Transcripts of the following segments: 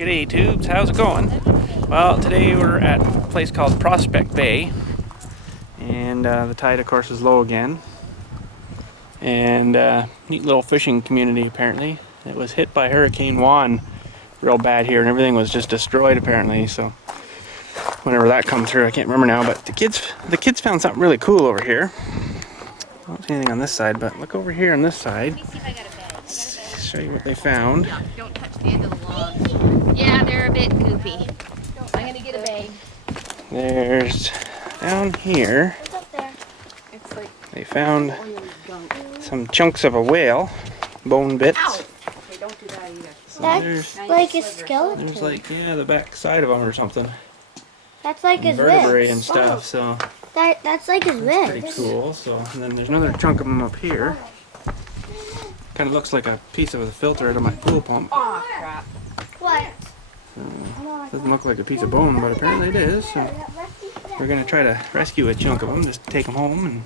G'day tubes, how's it going? Well, today we're at a place called Prospect Bay, and the tide of course is low again, and neat little fishing community apparently. It was hit by Hurricane Juan real bad here and everything was just destroyed apparently, so whenever that come through I can't remember now, but the kids found something really cool over here. I don't see anything on this side, but look over here on this side. Let me see if I got a bag. Show you what they found. Yeah, don't touch the end of the log. Yeah, they're a bit goofy. I'm gonna get a bag. There's down here. What's up there? It's like they found some chunks of a whale, bone bits. Ow! Okay, don't do that either. So that's like a skeleton. There's like, yeah, the back side of them or something. That's like his vertebrae ribs. and stuff. So That's like his that's ribs. pretty cool. So and then there's another chunk of them up here. Kind of looks like a piece of a filter out of my pool pump. Oh crap. What? Doesn't look like a piece of bone, but apparently it is. So we're gonna try to rescue a chunk of them, just take them home.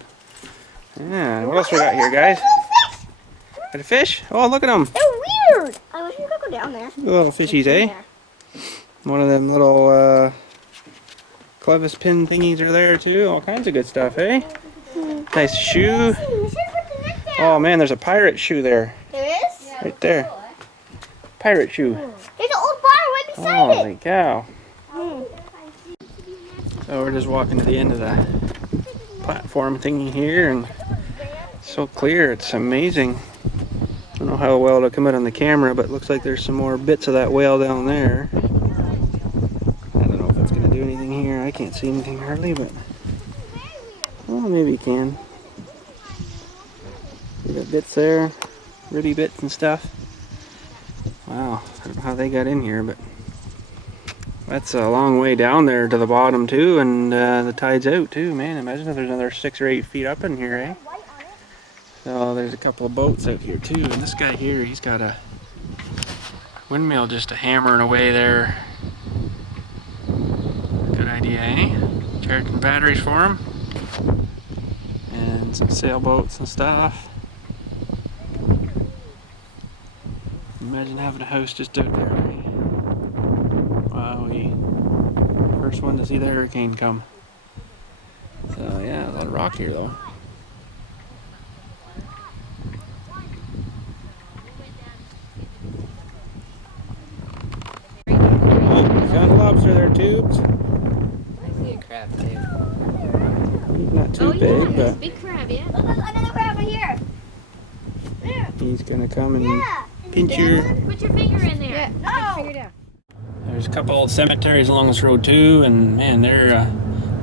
And yeah, what else we got here, guys? Got a fish? Oh, look at them. They're weird. I wish we could go down there. Little fishies, eh? One of them little clevis pin thingies are there too. All kinds of good stuff, eh? Nice shoe. Oh man, there's a pirate shoe there. There is? Right there. Pirate shoe. There's an old bar right beside it. Holy cow. So we're just walking to the end of the platform thingy here, and it's so clear, it's amazing. I don't know how well it'll come out on the camera, but it looks like there's some more bits of that whale down there. I don't know if it's going to do anything here. I can't see anything hardly, but well, maybe you can. We got bits there, ribby bits and stuff. Wow, I don't know how they got in here, but that's a long way down there to the bottom too, and the tide's out too. Man, imagine if there's another 6 or 8 feet up in here, eh? So there's a couple of boats out here too, and this guy here, he's got a windmill just hammering away there. Good idea, eh? Charging batteries for him, and some sailboats and stuff. Imagine having a house just out there, eh? Wow, first one to see the hurricane come. So yeah, a lot of rock here though. Oh, we found a lobster there, tubes. I see a crab too. He's not too Oh big, yeah, but there's a big crab, yeah. Look, there's another crab right here. he's gonna come and Yeah. pinch your. Put your finger in there. Yeah. Put No. your finger down. There's a couple old cemeteries along this road too, and man, they're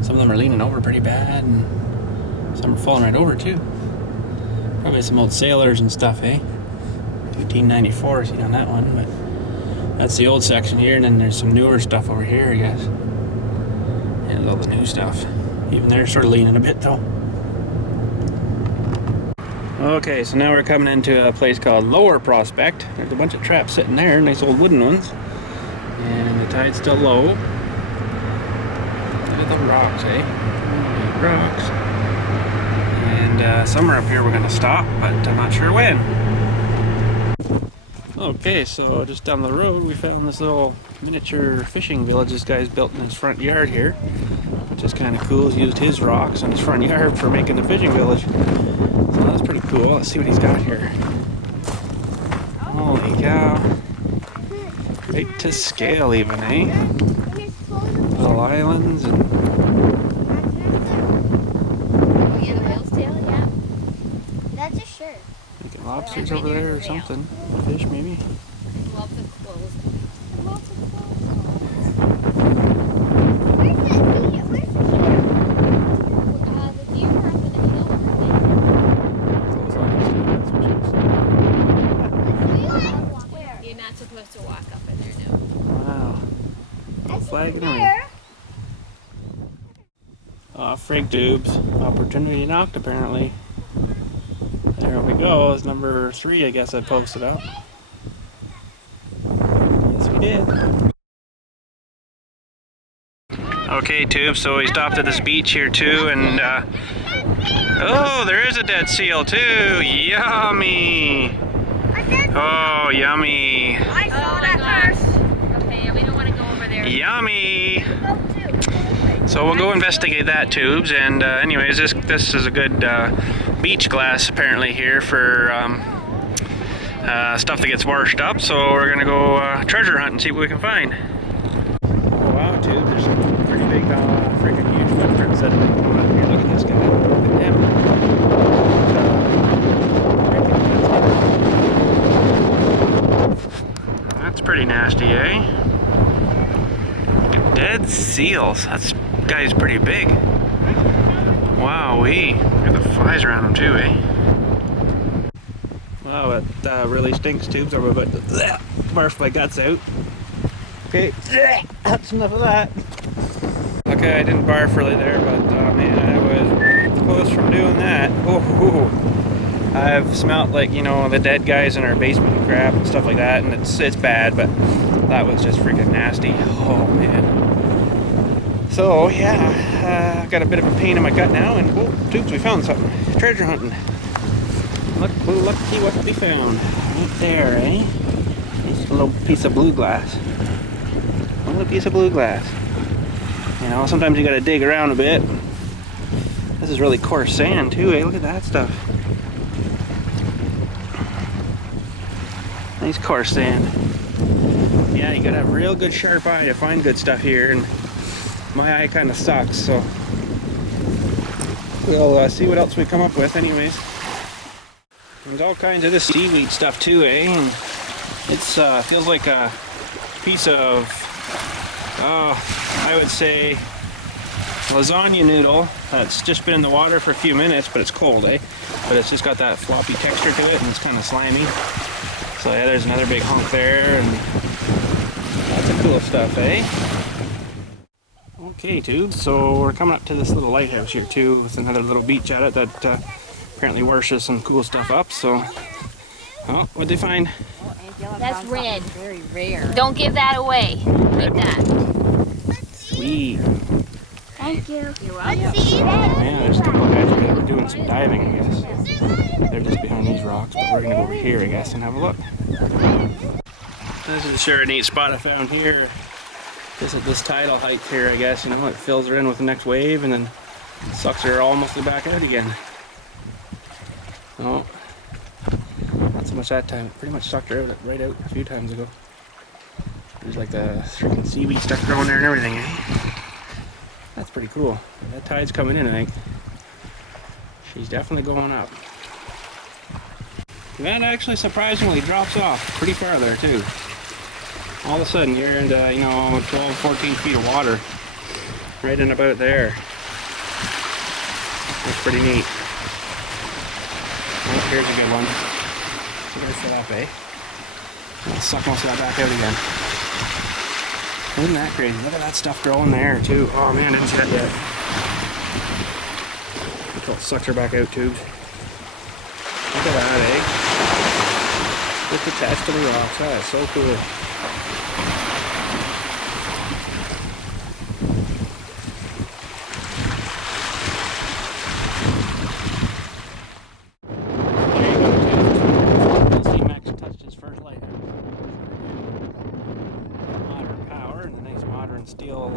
some of them are leaning over pretty bad, and some are falling right over too. Probably some old sailors and stuff, eh? 1894, see on that one, but that's the old section here, and then there's some newer stuff over here, I guess. And all the new stuff. Even they're sort of leaning a bit though. Okay, so now we're coming into a place called Lower Prospect. There's a bunch of traps sitting there, nice old wooden ones. And the tide's still low. Look at the rocks, eh? Rocks. And somewhere up here we're going to stop, but I'm not sure when. Okay, so just down the road we found this little miniature fishing village this guy's built in his front yard here. Which is kind of cool. He's used his rocks in his front yard for making the fishing village. So that's pretty cool. Let's see what he's got here. Holy cow. Right to scale even, eh? Little islands and... Oh yeah, the whale's tail, yeah. That's a shirt. Thinking lobsters over there or something. Fish maybe. Lots of clothes. Where's the deer? Where's the deer? The deer are up in the hill over there. You're not supposed to walk up in there, no. Wow. Little flag and everything. There. Frig tubes. Opportunity knocked apparently. There we go. It's number 3, I guess I posted up. Yes, we did. Okay, tube. So we stopped at this beach here too, and oh, there is a dead seal too. Yummy. Oh, yummy. I saw that first. Okay, Yummy! So we'll go investigate that, Tubes. And anyways, this is a good beach glass apparently here for stuff that gets washed up. So we're gonna go treasure hunt and see what we can find. Oh wow, Tubes! There's some pretty big, freaking huge footprints that have been going up here. Look at this guy. Look at him. That's pretty nasty, eh? Dead seals. That guy's pretty big. Wowee. Got the flies around him too, eh? Wow, that really stinks, Tubes. I'm about to barf my guts out. Okay, that's enough of that. Okay, I didn't barf really there, but man, I was close from doing that. Ooh. I've smelt, like, you know, the dead guys in our basement and crap and stuff like that, and it's bad, but that was just freaking nasty. Oh man. So yeah, I've got a bit of a pain in my gut now, and oh, Tubes, we found something. Treasure hunting. Lucky what we found. Right there, eh? It's a little piece of blue glass. A little piece of blue glass. You know, sometimes you gotta dig around a bit. This is really coarse sand too, eh? Look at that stuff. Nice coarse sand. Yeah, you gotta have a real good sharp eye to find good stuff here, and my eye kind of sucks, so we'll see what else we come up with anyways. There's all kinds of this seaweed stuff too, eh? And it's feels like a piece of, I would say, lasagna noodle that's just been in the water for a few minutes, but it's cold, eh? But it's just got that floppy texture to it, and it's kind of slimy. So yeah, there's another big hunk there, and lots of cool stuff, eh? Okay, Tubes, so we're coming up to this little lighthouse here too, with another little beach at it that apparently washes some cool stuff up. So, oh, what'd they find? That's red. Very rare. Don't give that away. Keep that. Sweet. Thank you. You're welcome. Let's see it. Yeah, there's a couple of guys here that were doing some diving, I guess. They're just behind these rocks, but we're gonna go over here, I guess, and have a look. This is sure a neat spot I found here. This is this tidal height here, I guess. You know, it fills her in with the next wave and then sucks her almost back out again. Oh, not so much that time. It pretty much sucked her out right out a few times ago. There's like the freaking seaweed stuff growing there and everything, eh? That's pretty cool. That tide's coming in, I think. She's definitely going up. That actually surprisingly drops off pretty far there too. All of a sudden you're into, you know, 12, 14 feet of water. Right in about there. That's pretty neat. Oh, here's a good one. Look at that, eh? I'll suck most of that back out again. Isn't that crazy? Look at that stuff growing there too. Oh man, I didn't see that yet. Look how it sucked her back out, Tubes. Look at that, eh? Just attached to the rocks. That is so cool. There you go, Tubes. Steve Max touched his first lighthouse. Modern power and a nice modern steel